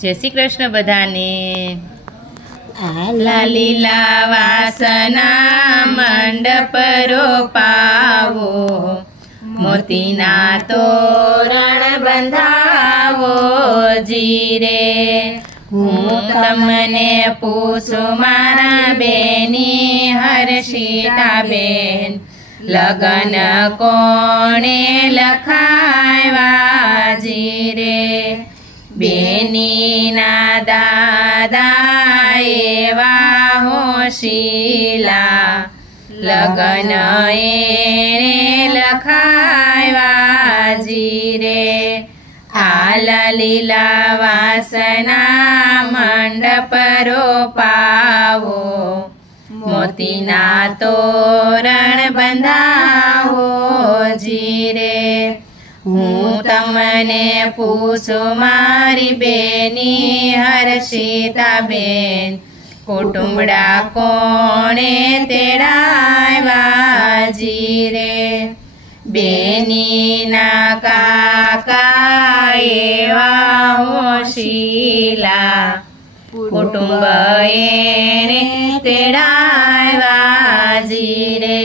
જય શ્રી કૃષ્ણ બધાને। આલા લીલા વાસના મંડપ રોપાવો, મોતીના તોરણ બંધાવો જીરે। હું તમને પૂછું મારા બેની હર્ષિતાબેન, લગન કોણે લખાવ્યા જીરે। બેનીના દાદા એવા હોશીલા, લગન એણે લખાવ્યા જીરે। આલા લીલા વાસના મંડપ રોપાવો, મોતીના તોરણ બંધાવો જીરે। હું તમને પૂછું મારી બેની હર્ષિતાબેન, કુટુંબડા કોણે તેડાવ્યા જીરે। બેનીના કાકા એવા હોશીલા, કુટુંબ એણે તેડાવ્યા જીરે।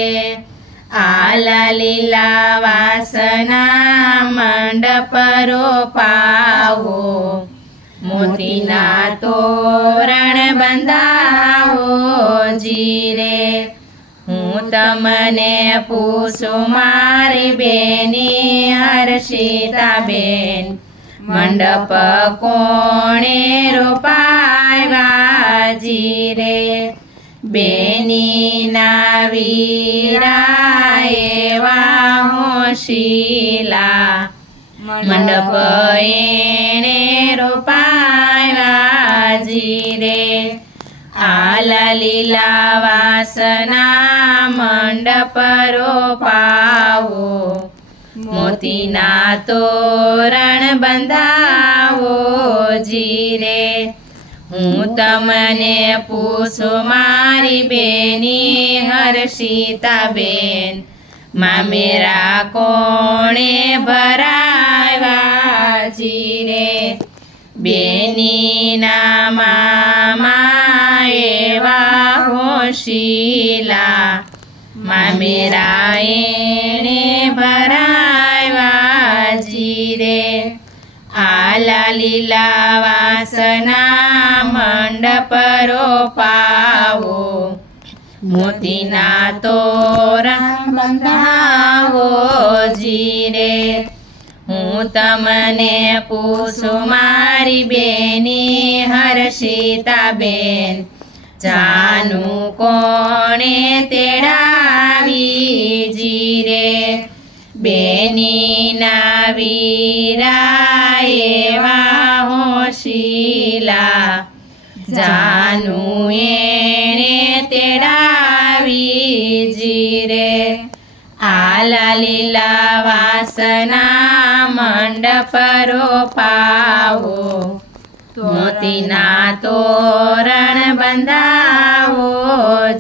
આલા લીલા વાસના મંડપ રોપાવો, મોતીના તોરણ બંધાવો જીરે। હું તમને પૂછું મારી બેની હર્ષિતાબેન, મંડપ કોણે રોપાવ્યા જીરે। બેનીના વીરા એવા હોશીલા, મંડપ એણે રોપાવ્યા જીરે। આલા લીલા વાસના મંડપ રોપાવો, મોતીના તોરણ બંધાવો જીરે। હું તમને પૂછું મારી બેની હર્ષિતાબેન, મામેરા કોણે ભરાવ્યા જીરે। બેનીના મામા એવા હોશીલા, મામેરા એણે ભરાવ્યા જીરે। આલા લીલા વાસના મંડપ રોપાવો, મોતીના તોરણ બંધાવો જીરે। હું તમને પૂછું મારી બેની હર્ષિતાબેન, જાનું કોણે તેડાવી જીરે। બેનીના વીરા એવા હોશીલા, જાનું એણે તેડાવી જીરે। આલા લીલા વાસના મંડપ રોપાવો, મોતીના તોરણ બંધાવો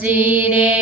જીરે।